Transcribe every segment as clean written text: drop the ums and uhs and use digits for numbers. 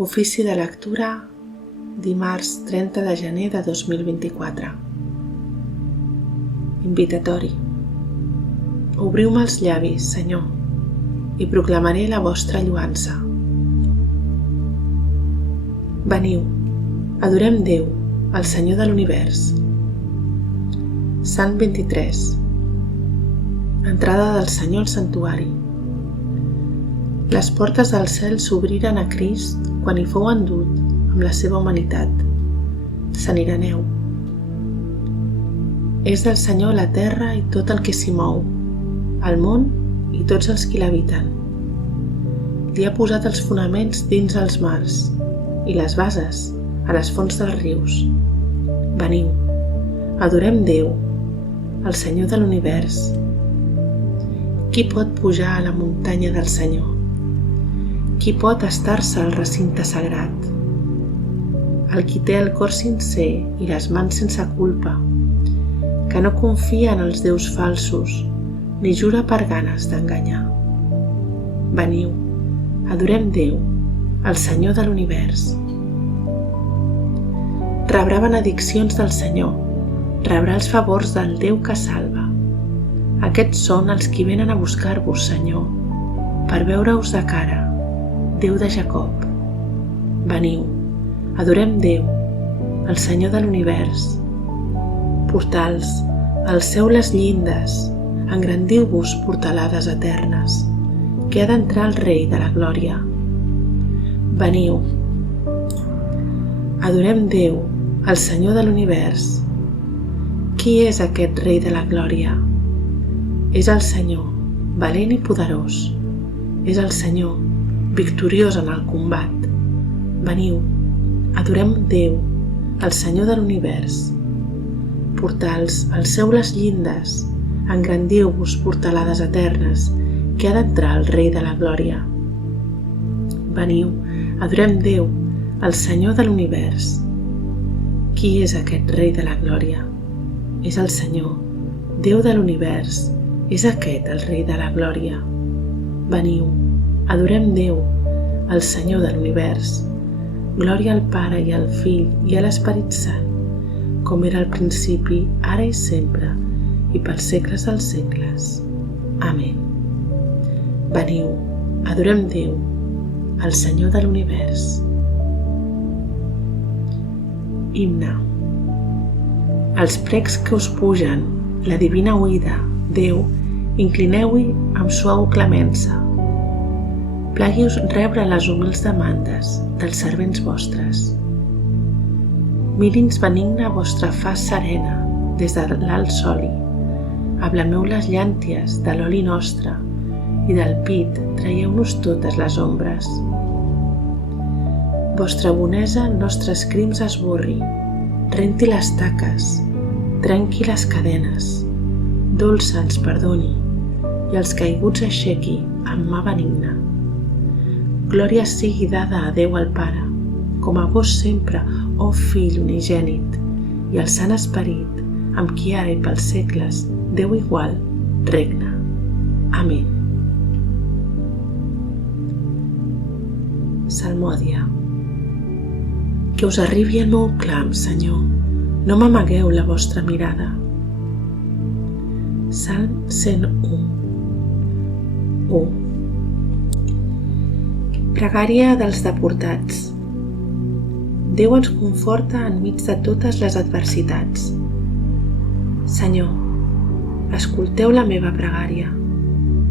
Ofici de lectura, dimarts 30 de gener de 2024. Invitatori. Obriu-me els llavis, Senyor, i proclamaré la vostra lloança. Veniu, adorem Déu, el Senyor de l'univers. Sant 23. Entrada del Senyor al santuari. Les portes del cel s'obriren a Crist quan hi fou endut amb la seva humanitat. Sant Ireneu. És del Senyor la terra i tot el que s'hi mou, el món i tots els qui l'habiten. Li ha posat els fonaments dins els mars i les bases a les fonts dels rius. Veniu, adorem Déu, el Senyor de l'univers. Qui pot pujar a la muntanya del Senyor? Qui pot estar-se al recinte sagrat? El qui té el cor sincer i les mans sense culpa, que no confia en els déus falsos ni jura per ganes d'enganyar. Veniu, adorem Déu, el Senyor de l'univers. Rebrà benediccions del Senyor, rebrà els favors del Déu que salva. Aquests són els qui venen a buscar-vos, Senyor, per veure-us de cara, Déu de Jacob. Veniu, adorem Déu, el Senyor de l'univers. Portals, alceu les llindes, engrandiu-vos portalades eternes, que ha d'entrar el Rei de la Glòria. Veniu, adorem Déu, el Senyor de l'univers. Qui és aquest Rei de la Glòria? És el Senyor, valent i poderós. És el Senyor, victoriós en el combat. Veniu, adorem Déu, el Senyor de l'univers. Portals, alceu les llindes, engrandiu-vos portalades eternes, que ha d'entrar el Rei de la Glòria. Veniu, adorem Déu, el Senyor de l'univers. Qui és aquest Rei de la Glòria? És el Senyor, Déu de l'univers. És aquest el Rei de la Glòria. Veniu, adorem Déu, el Senyor de l'univers. Glòria al Pare i al Fill i a l'Esperit Sant, com era al principi, ara i sempre, i pels segles dels segles. Amén. Veniu, adorem Déu, el Senyor de l'univers. Himne. Els precs que us pugen, la divina oïda, Déu, inclineu-hi amb suau clemença. Plagui-us rebre les humils demandes dels servents vostres. Miri'ns benigna vostra faç serena des de l'alt soli. Ablaneu les llànties de l'oli nostre i del pit traieu-nos totes les ombres. Vostra bonesa nostres crims esborri, renti les taques, trenqui les cadenes, dolça ens perdoni i els caiguts aixequi amb mà benigna. Glòria sigui dada a Déu el Pare, com a vos sempre, ó Fill unigènit, i al Sant Esperit, amb qui ara i pels segles, Déu igual, regna. Amén. Salmòdia. Que us arribi el meu clam, Senyor, no m'amagueu la vostra mirada. Salm 101. 1. Pregària dels deportats. Déu ens conforta enmig de totes les adversitats. Senyor, escolteu la meva pregària,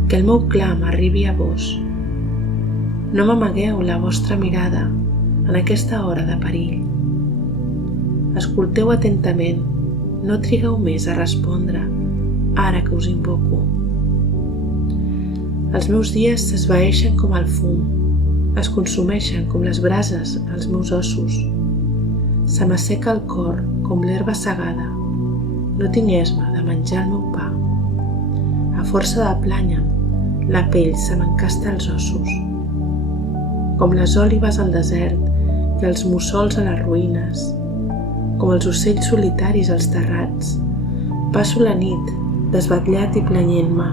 que el meu clam arribi a vos. No m'amagueu la vostra mirada en aquesta hora de perill. Escolteu atentament, no trigueu més a respondre, ara que us invoco. Els meus dies s'esvaeixen com el fum, es consumeixen com les brases als meus ossos. Se m'asseca el cor com l'herba segada, no tinc esma de menjar el meu pa. A força de plànyer, la pell se m'encasta als ossos. Com les òlibes al desert i els mussols a les ruïnes, com els ocells solitaris als terrats, passo la nit desvetllat i planyent-me.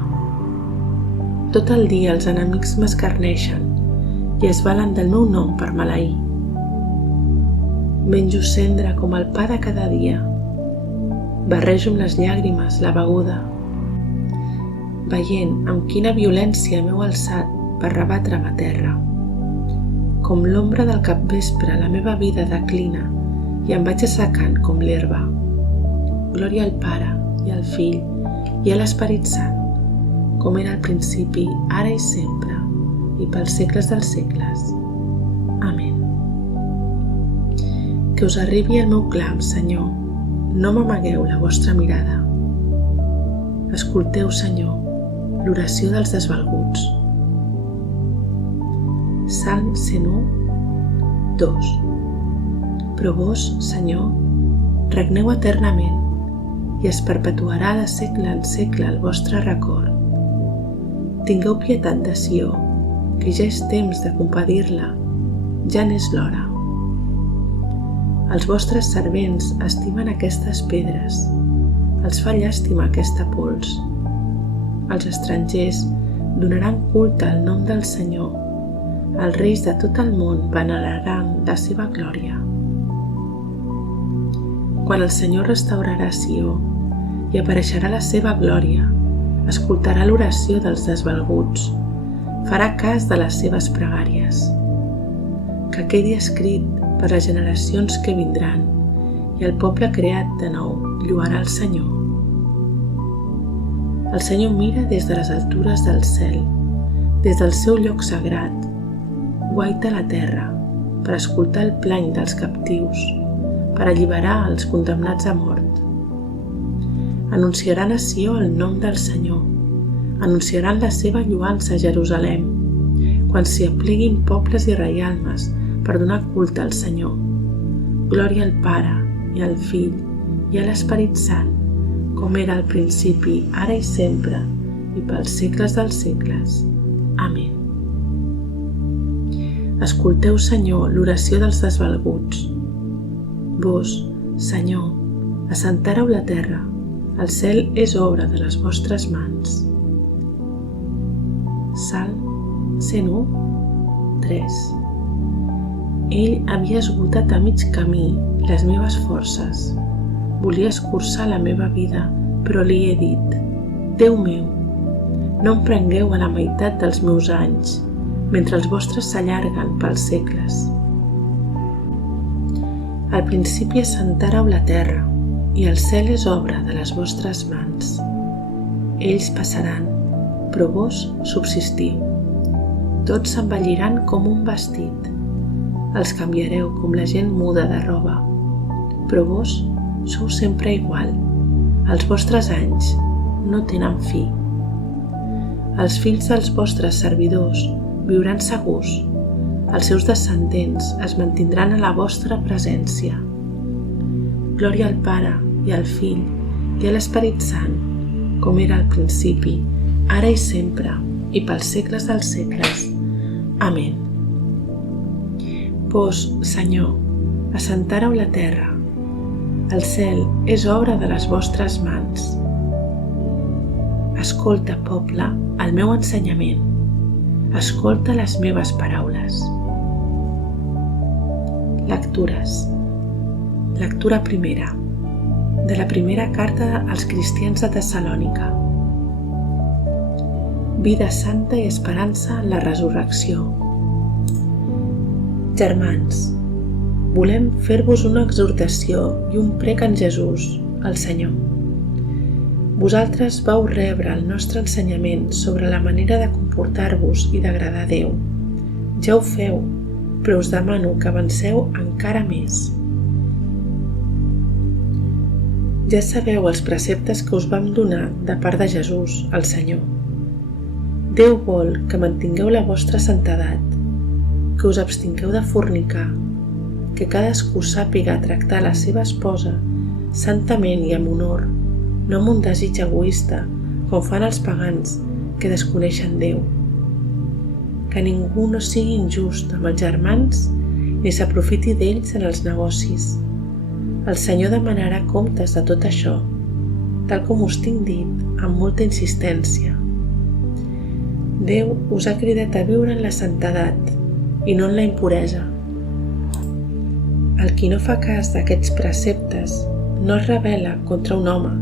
Tot el dia els enemics m'escarneixen i es valen del meu nom per maleir. Menjo cendra com el pa de cada dia. Barrejo amb les llàgrimes la beguda, veient amb quina violència m'heu alçat per rebatre'm a terra. Com l'ombra del capvespre la meva vida declina i em vaig assecant com l'herba. Glòria al Pare, i al Fill, i a l'Esperit Sant, com era al principi, ara i sempre, i pels segles dels segles. Amén. Que us arribi el meu clam, Senyor, no m'amagueu la vostra mirada. Escolteu, Senyor, l'oració dels desvalguts. Salm 101, 2. Però vos, Senyor, regneu eternament i es perpetuarà de segle en segle el vostre record. Tingueu pietat de Sió, que ja és temps de compadir-la, ja n'és l'hora. Els vostres servents estimen aquestes pedres, els fa llàstima aquesta pols. Els estrangers donaran culte al nom del Senyor, els reis de tot el món veneraran la seva glòria. Quan el Senyor restaurarà Sió i apareixerà la seva glòria, escoltarà l'oració dels desvalguts, farà cas de les seves pregàries. Que quedi escrit per les generacions que vindran i el poble creat de nou lloarà el Senyor. El Senyor mira des de les altures del cel, des del seu lloc sagrat, guaita la terra per escoltar el plany dels captius, per alliberar els condemnats a mort. Anunciaran a Sió el nom del Senyor, anunciaran la seva lloança a Jerusalem, quan s'hi apleguin pobles i reialmes per donar culte al Senyor. Glòria al Pare, i al Fill, i a l'Esperit Sant, com era al principi, ara i sempre, i pels segles dels segles. Amén. Escolteu, Senyor, l'oració dels desvalguts. Vos, Senyor, assentareu la terra, el cel és obra de les vostres mans. Salm 101, 3. Ell havia esgotat a mig camí les meves forces. Volia escurçar la meva vida, però li he dit: Déu meu, no em prengueu a la meitat dels meus anys, mentre els vostres s'allarguen pels segles. Al principi assentàreu la terra, i el cel és obra de les vostres mans. Ells passaran, però vos subsistiu. Tots s'envelliran com un vestit. Els canviareu com la gent muda de roba. Però vos sou sempre igual. Els vostres anys no tenen fi. Els fills dels vostres servidors viuran segurs. Els seus descendents es mantindran a la vostra presència. Glòria al Pare, i al Fill, i a l'Esperit Sant, com era al principi, ara i sempre, i pels segles dels segles. Amén. Vos, Senyor, assentareu la terra. El cel és obra de les vostres mans. Escolta, poble, el meu ensenyament. Escolta les meves paraules. Lectures. Lectura primera. De la primera carta als cristians de Tessalònica. Vida santa i esperança en la resurrecció. Germans, volem fer-vos una exhortació i un prec en Jesús, el Senyor. Vosaltres vau rebre el nostre ensenyament sobre la manera de comportar-vos i d'agradar a Déu. Ja ho feu, però us demano que avanceu encara més. Ja sabeu els preceptes que us vam donar de part de Jesús, el Senyor. Déu vol que mantingueu la vostra santedat, que us abstingueu de fornicar, que cadascú sàpiga tractar la seva esposa santament i amb honor, no amb un desig egoista, com fan els pagans que desconeixen Déu. Que ningú no sigui injust amb els germans ni s'aprofiti d'ells en els negocis. El Senyor demanarà comptes de tot això, tal com us tinc dit amb molta insistència. Déu us ha cridat a viure en la santedat i no en la impuresa. El qui no fa cas d'aquests preceptes no es rebel·la contra un home,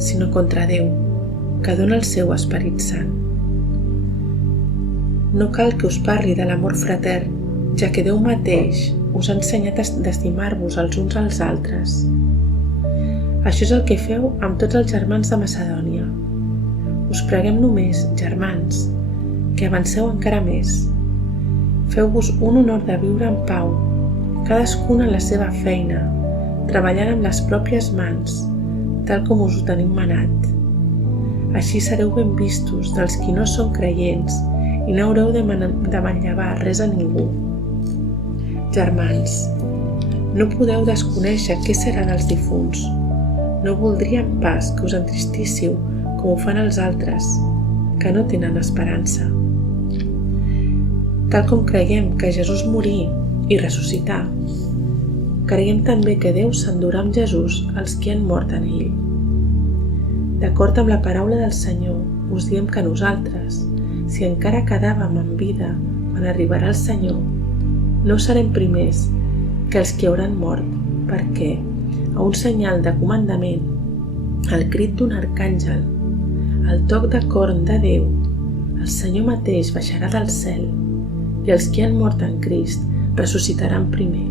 sinó contra Déu, que dona el seu Esperit Sant. No cal que us parli de l'amor fratern, ja que Déu mateix us ha ensenyat a estimar-vos els uns als altres. Això és el que feu amb tots els germans de Macedònia. Us preguem només, germans, que avanceu encara més. Feu-vos un honor de viure en pau, cadascun en la seva feina, treballant amb les pròpies mans, tal com us ho tenim manat. Així sereu ben vistos dels qui no són creients i no haureu de manllevar res a ningú. Germans, no podeu desconèixer què seran els difunts. No voldríem pas que us entristíssiu com ho fan els altres, que no tenen esperança. Tal com creiem que Jesús morí i ressuscità, creiem també que Déu s'endurà amb Jesús els que han mort en ell. D'acord amb la paraula del Senyor, us diem que nosaltres, si encara quedàvem en vida quan arribarà el Senyor, no serem primers que els que hauran mort, perquè, a un senyal de comandament, el crit d'un arcàngel, el toc de corn de Déu, el Senyor mateix baixarà del cel i els que han mort en Crist ressuscitaran primer.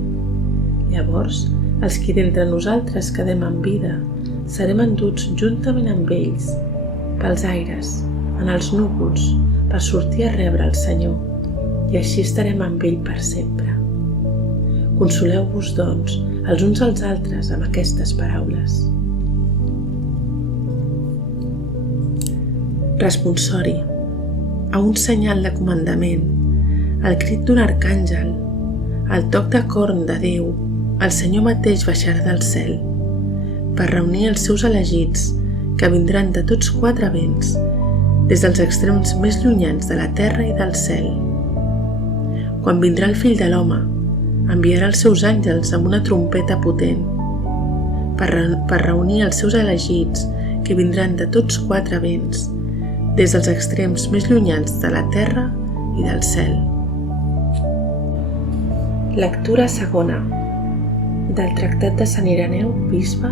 Llavors, els qui d'entre nosaltres quedem en vida, serem enduts juntament amb ells, pels aires, en els núvols, per sortir a rebre el Senyor, i així estarem amb ell per sempre. Consoleu-vos, doncs, els uns als altres amb aquestes paraules. Responsori. A un senyal de comandament, el crit d'un arcàngel, el toc de corn de Déu, el Senyor mateix baixarà del cel, per reunir els seus elegits, que vindran de tots quatre vents, des dels extrems més llunyans de la terra i del cel. Quan vindrà el Fill de l'home, enviarà els seus àngels amb una trompeta potent, per reunir els seus elegits, que vindran de tots quatre vents, des dels extrems més llunyans de la terra i del cel. Lectura segona del Tractat de Sant Ireneu, bisbe,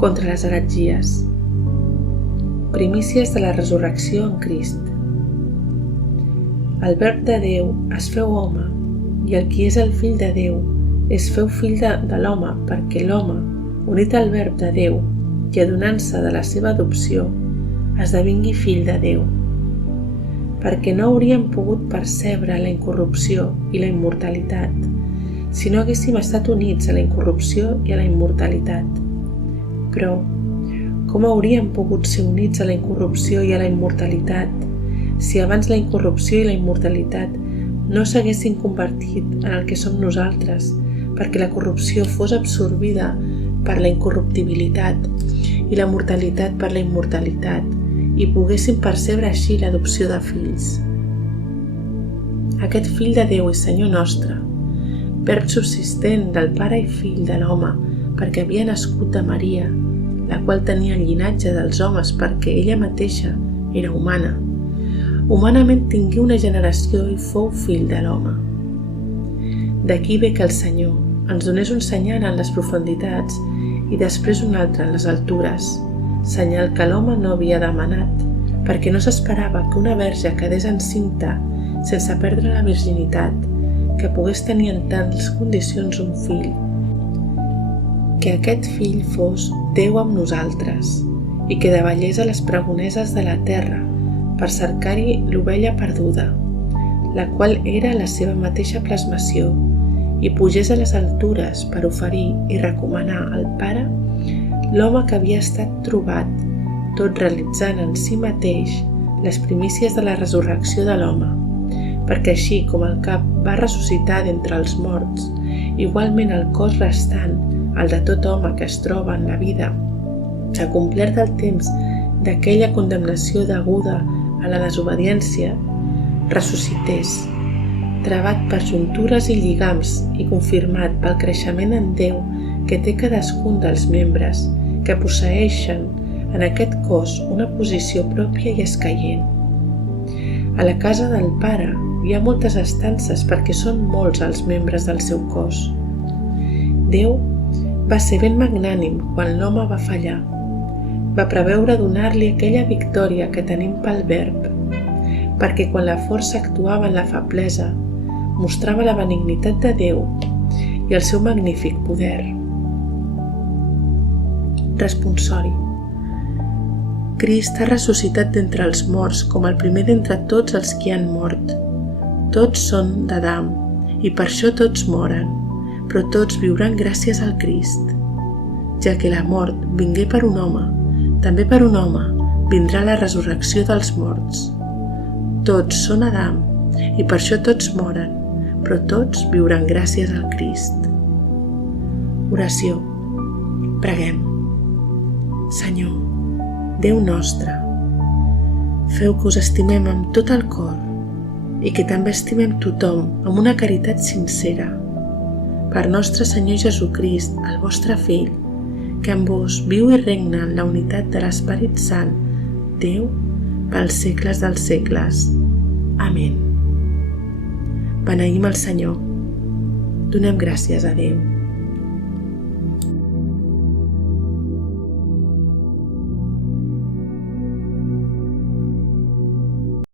contra les heretgies. Primícies de la resurrecció en Crist. El Verb de Déu es feu home, i el qui és el Fill de Déu es feu fill de l'home, perquè l'home, unit al Verb de Déu i adonant-se de la seva adopció, esdevingui fill de Déu. Perquè no hauríem pogut percebre la incorrupció i la immortalitat, si no haguéssim estat units a la incorrupció i a la immortalitat. Però, com hauríem pogut ser units a la incorrupció i a la immortalitat si abans la incorrupció i la immortalitat no s'haguessin convertit en el que som nosaltres, perquè la corrupció fos absorbida per la incorruptibilitat i la mortalitat per la immortalitat, i poguéssim percebre així l'adopció de fills. Aquest Fill de Déu i Senyor nostre, Verb subsistent del Pare i Fill de l'home, perquè havia nascut de Maria, la qual tenia el llinatge dels homes perquè ella mateixa era humana, humanament tingué una generació i fou fill de l'home. D'aquí ve que el Senyor ens donés un senyal en les profunditats i després un altre en les altures, senyal que l'home no havia demanat, perquè no s'esperava que una verge quedés encinta sense perdre la virginitat, que pogués tenir en tants condicions un fill, que aquest fill fos Déu amb nosaltres i que davallés a les pregoneses de la terra per cercar-hi l'ovella perduda, la qual era la seva mateixa plasmació, i pugés a les altures per oferir i recomanar al Pare l'home que havia estat trobat, tot realitzant en si mateix les primícies de la resurrecció de l'home, perquè així com el cap va ressuscitar d'entre els morts, igualment el cos restant, el de tot home que es troba en la vida, s'ha complert el temps d'aquella condemnació deguda a la desobediència, ressuscités, travat per juntures i lligams i confirmat pel creixement en Déu que té cadascun dels membres, que posseeixen en aquest cos una posició pròpia i escaient. A la casa del Pare hi ha moltes estances perquè són molts els membres del seu cos. Déu va ser ben magnànim quan l'home va fallar. Va preveure donar-li aquella victòria que tenim pel verb, perquè quan la força actuava en la feblesa, mostrava la benignitat de Déu i el seu magnífic poder. Responsori. Crist ha ressuscitat d'entre els morts com el primer d'entre tots els que han mort. Tots són d'Adam i per això tots moren, però tots viuran gràcies al Crist. Ja que la mort vingué per un home, també per un home vindrà la resurrecció dels morts. Tots són Adam i per això tots moren, però tots viuran gràcies al Crist. Oració. Preguem. Senyor, Déu nostre, feu que us estimem amb tot el cor i que també estimem tothom amb una caritat sincera. Per nostre Senyor Jesucrist, el vostre Fill, que amb vos viu i regna en la unitat de l'Esperit Sant, Déu, pels segles dels segles. Amén. Beneïm el Senyor. Donem gràcies a Déu.